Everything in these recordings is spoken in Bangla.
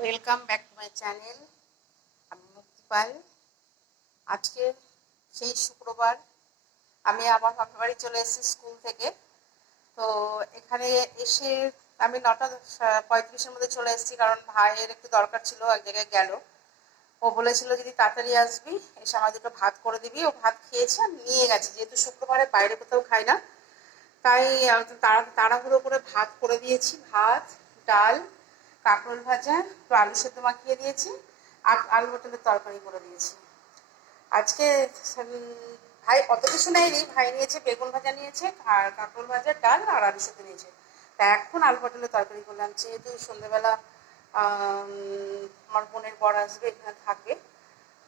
Welcome back to my channel আমি মুক্তিপাল। আজকে সেই শুক্রবার আমি আমার বাপের বাড়ি চলে এসেছি স্কুল থেকে। তো এখানে এসে আমি নটা, পঁয়ত্রিশের মধ্যে চলে এসেছি কারণ ভাইয়ের একটু দরকার ছিল, এক জায়গায় গেল। ও বলেছিল, যদি তাড়াতাড়ি আসবি, এসে আমার দুটো ভাত করে দিবি। ও ভাত খেয়েছে আর নিয়ে গেছে। যেহেতু শুক্রবারে বাইরে কোথাও খাই না, তাই তাড়াহুড়ো করে ভাত করে দিয়েছি। ভাত, ডাল কাঁকরোল ভাজা একটু আলু সেদ্ধ মাখিয়ে দিয়েছি আর আলু পটলের তরকারি করে দিয়েছি। আজকে ভাই অত কিছু নেয়নি। ভাই নিয়েছে বেগুন ভাজা নিয়েছে আর কাঁকরোল ভাজা ডাল আর আলু সেদ্ধ নিয়েছে। তা এখন আলু পটলের তরকারি করলাম। যেহেতু সন্ধ্যেবেলা আমার বোনের বর আসবে এখানে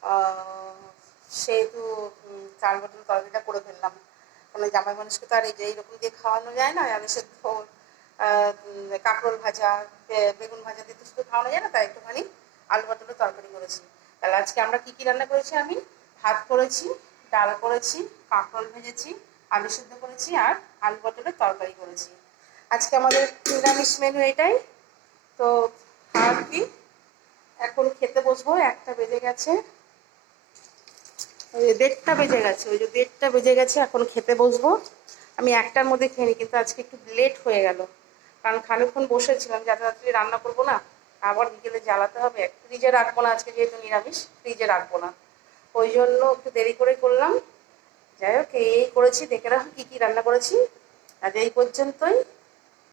আহ, সেহেতু চাল পটলের তরকারিটা করে ফেললাম। কারণ জামাই মানুষকে তো আর এই যে এইরকম দিয়ে খাওয়ানো যায় না আলু সেদ্ধ কাঁকরোল ভাজা বেগুন ভাজা দিয়ে তো শুধু খাওয়ানো যায় না, তাই একটুখানি আলু পটলের তরকারি করেছি। তাহলে আজকে আমরা কি কি রান্না করেছি আমি? ভাত করেছি, ডাল করেছি, কাঁকরোল ভেজেছি, আলু সেদ্ধ করেছি আর আলু পটলের তরকারি করেছি। আজকে আমাদের নিরামিষ মেনু এটাই। তো আর কি? এখন খেতে বসবো, একটা বেজে গেছে। ওই দেড়টা বেজে গেছে, ওই যে দেড়টা বেজে গেছে, এখন খেতে বসবো। আমি একটার মধ্যে খেয়ে নিই, কিন্তু আজকে একটু লেট হয়ে গেল। কারণ খানিক্ষণ বসেছিলাম যাতে রাত্রি রান্না করব না, আবার বিকেলে জ্বালাতে হবে। ফ্রিজে রাখব না আজকে যেহেতু নিরামিষ, ফ্রিজে রাখব না। ওই জন্য একটু দেরি করে করলাম। যাই হোক, এই করেছি, দেখে রাখো কী কী রান্না করেছি। আজ এই পর্যন্তই।